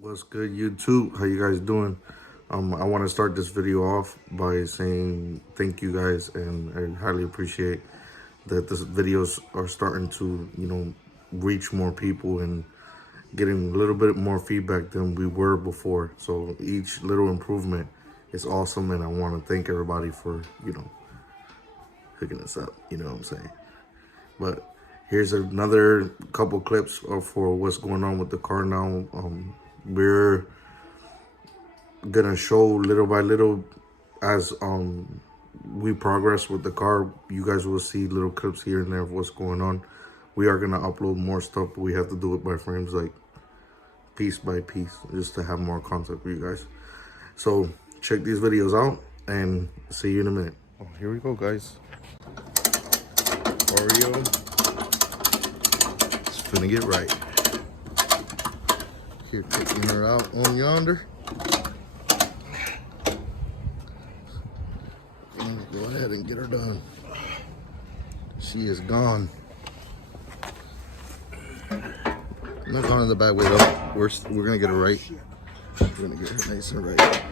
What's good, YouTube? How you guys doing? I want to start this video off by saying thank you guys, and I highly appreciate that this videos are starting to, reach more people and getting a little bit more feedback than we were before. So each little improvement is awesome, and I want to thank everybody for, hooking us up. You know what I'm saying? But here's another couple clips for what's going on with the car now. We're gonna show little by little as we progress with the car. You guys will see little clips here and there of what's going on. We are gonna upload more stuff, but we have to do it by frames, like piece by piece, just to have more content for you guys. So check these videos out and see you in a minute. Oh, here we go, guys. Oreo, it's gonna get right. Here, taking her out on yonder. And go ahead and get her done. She is gone. Not gone in the bad way though. We're gonna get her right. We're gonna get her nice and right.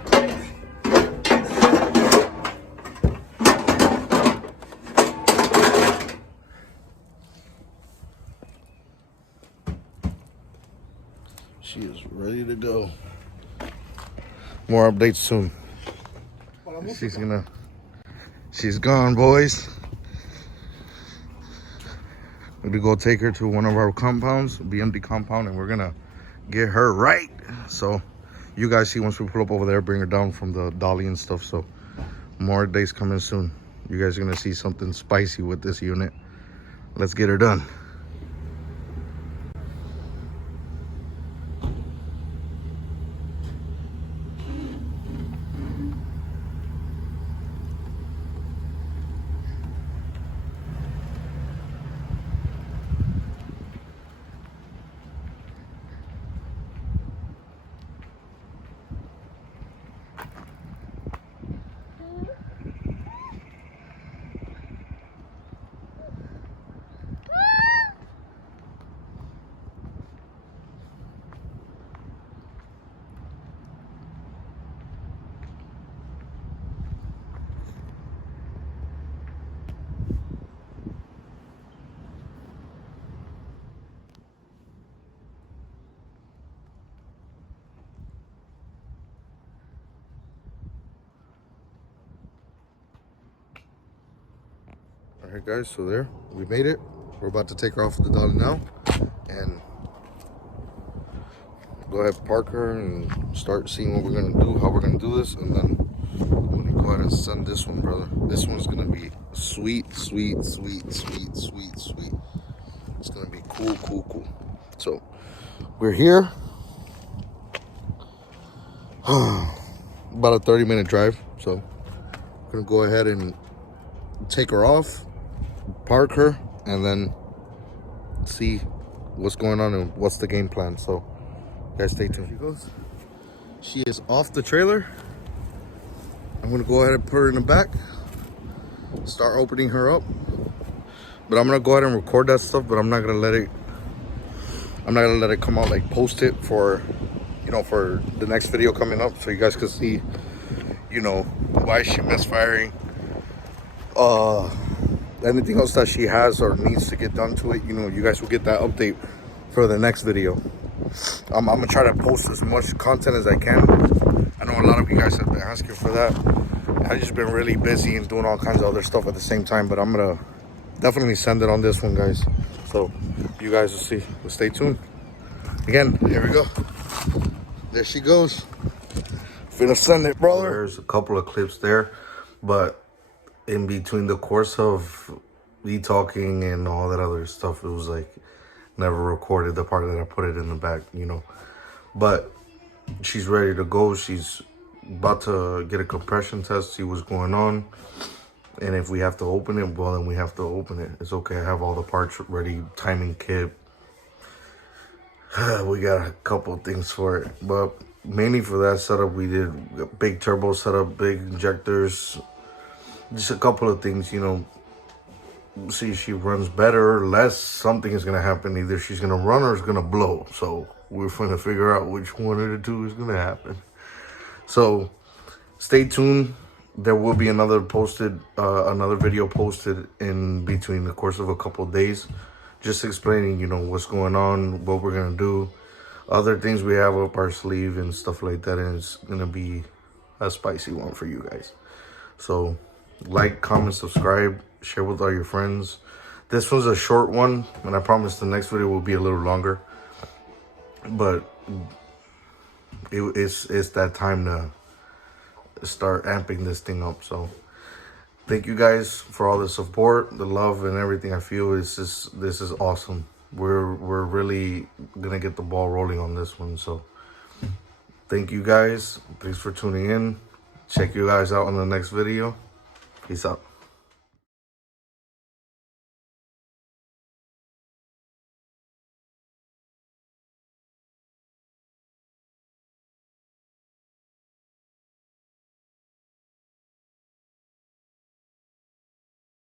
She is ready to go. More updates soon. She's gone, boys. We go take her to one of our compounds, BMD compound, and we're gonna get her right. So you guys see once we pull up over there, bring her down from the dolly and stuff. So more days coming soon. You guys are gonna see something spicy with this unit. Let's get her done. All right, guys, so there, we made it. We're about to take her off the dolly now and go ahead, park her, and start seeing what we're gonna do, how we're gonna do this, and then I'm gonna go ahead and send this one, brother. This one's gonna be sweet, sweet, sweet, sweet, sweet, sweet. It's gonna be cool, cool, cool. So we're here. About a 30-minute drive. So I'm gonna go ahead and take her off, park her, and then see what's going on and what's the game plan. So guys, stay tuned. She goes. She is off the trailer. I'm gonna go ahead and put her in the back, start opening her up. But I'm gonna go ahead and record that stuff, but I'm not gonna let it come out, like post it for, for the next video coming up, so you guys can see, why she misfiring. Anything else that she has or needs to get done to it, you guys will get that update for the next video. I'm gonna try to post as much content as I can. I know a lot of you guys have been asking for that. I've just been really busy and doing all kinds of other stuff at the same time, but I'm gonna definitely send it on this one, guys. So you guys will see. But stay tuned. Again, here we go. There she goes. Finna send it, brother. There's a couple of clips there, but in between the course of me talking and all that other stuff, it was like never recorded the part that I put it in the back, But she's ready to go. She's about to get a compression test, see what's going on. And if we have to open it, well, then we have to open it. It's okay. I have all the parts ready, timing kit. We got a couple of things for it. But mainly for that setup, we did a big turbo setup, big injectors, just a couple of things, see if she runs better or less. Something is gonna happen. Either she's gonna run or it's gonna blow. So we're gonna figure out which one of the two is gonna happen. So stay tuned. There will be another video posted in between the course of a couple of days, just explaining, what's going on, what we're gonna do, other things we have up our sleeve and stuff like that. And it's gonna be a spicy one for you guys. So like, comment, subscribe, share with all your friends. This one's a short one, and I promise the next video will be a little longer. But it's that time to start amping this thing up. So thank you guys for all the support, the love, and everything. I feel this is awesome. We're really gonna get the ball rolling on this one. So thank you guys. Thanks for tuning in. Check you guys out on the next video. Peace out.